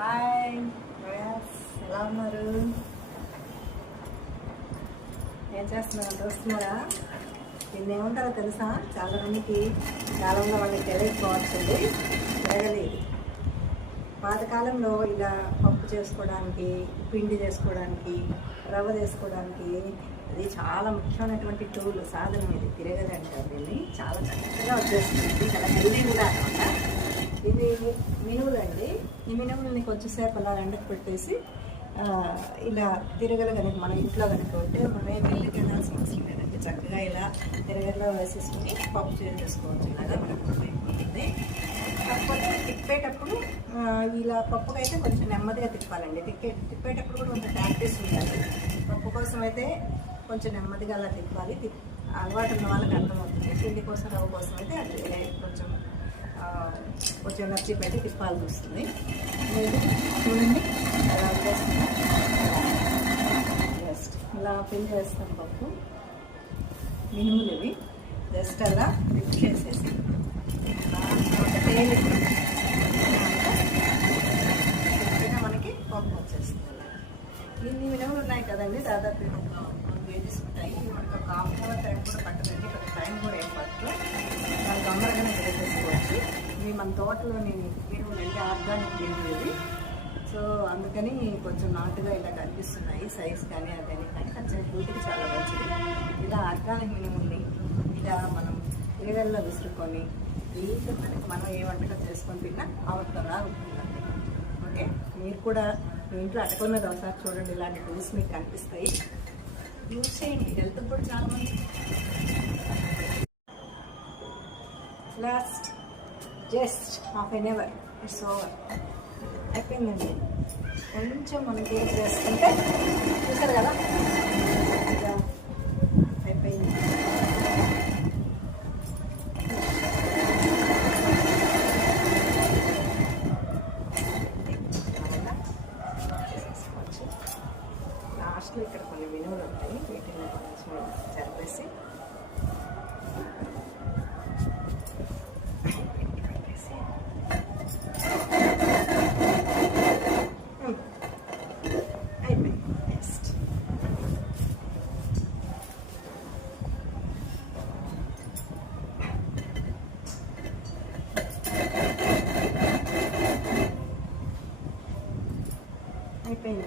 Hi Prayas, ఎలా ఉన్నారు? ఏం చేస్తున్నారు? చూస్తున్నారా? దీన్ని ఏమంటారో తెలుసా? చాలా మందికి కాలంలో వాళ్ళకి తెలియకపోవచ్చండి, తిరగలేదు. పాతకాలంలో ఇలా పప్పు చేసుకోవడానికి, పిండి చేసుకోవడానికి, రవ్వ చేసుకోవడానికి ఇది చాలా ముఖ్యమైనటువంటి టూల్, సాధనం. ఇది తిరగలి అంటారు దీన్ని. చాలా చక్కగా వచ్చేస్తుంది, చాలా హెల్దీ కూడా అనమాట. ఇది మినువులు అండి. ఈ మినువులని కొంచెంసేపు అలా ఎండకు పెట్టేసి ఇలా తిరగలు కనుక మన ఇంట్లో కనుక ఉంటే మనం మిల్లుకి వెళ్ళాల్సిన అవసరం లేదండి. చక్కగా ఇలా తిరగల్లో వేసేసుకుని పప్పు చేసుకోవచ్చు. ఇలాగా మనకు అయిపోతుంది. కాకపోతే తిప్పేటప్పుడు ఇలా పప్పుకైతే కొంచెం నెమ్మదిగా తిప్పాలండి. తిప్పేటప్పుడు కూడా కొంచెం ప్రాక్టీస్ ఉండాలి. పప్పు కోసం అయితే కొంచెం నెమ్మదిగా అలా తిప్పాలి. అలవాటు ఉన్న వాళ్ళకి అర్థమవుతుంది. పిండి కోసం, రవ్వ కోసం అయితే అది కొంచెం నచ్చి పెట్టి తిప్పాల్సి వస్తుంది. చూడండి అలా వేస్తున్నా. జస్ట్ ఇలా పిండి వేస్తాం. పప్పు మినుములు ఇవి జస్ట్ అలా లిఫ్ట్ చేసేసి మనకి పప్పు వచ్చేస్తుంది. ఇన్ని మినుములు ఉన్నాయి కదండి, దాదాపు 2 కేజీస్ ఉంటాయి. మనకు ఒక హాఫ్ అన్ అవర్ టైం కూడా పట్టదండి, కొంచెం టైం కూడా ఏం పట్టదు. దానికి తొందరగానే చేసేసుకోవచ్చు. ఇవి మన తోటలోని మినుములు అంటే ఆర్గానిక్ మినుములు ఇవి. సో అందుకని కొంచెం నాటుగా ఇలా కనిపిస్తున్నాయి, సైజ్ కానీ అదని, కానీ కొంచెం వీటికి చాలా మంచిది. ఇలా ఆర్గానిక్ మినుముల్ని ఇలా మనం తిరగల్లో విసురుకొని వీటి మనం ఏ వంటకం చేసుకొని తిన్నా అవతలా ఉంటుందండి. ఓకే, మీరు కూడా మీ ఇంట్లో అటకల మీద ఒకసారి చూడండి, ఇలాంటి టూల్స్ మీకు కనిపిస్తాయి. యూజ్ చేయండి, హెల్త్ కూడా చాలా మంచిది. Last just half an hour it's over, అయిపోయిందండి. కొంచెం మనం కేక్ చేసుకుంటే చూసారు కదా, అయిపోయింది. లాస్ట్లో ఇక్కడ కొన్ని మినుములు ఉంటాయి, వీటిని కొంచెం జరిపేసి అయిపోయింది.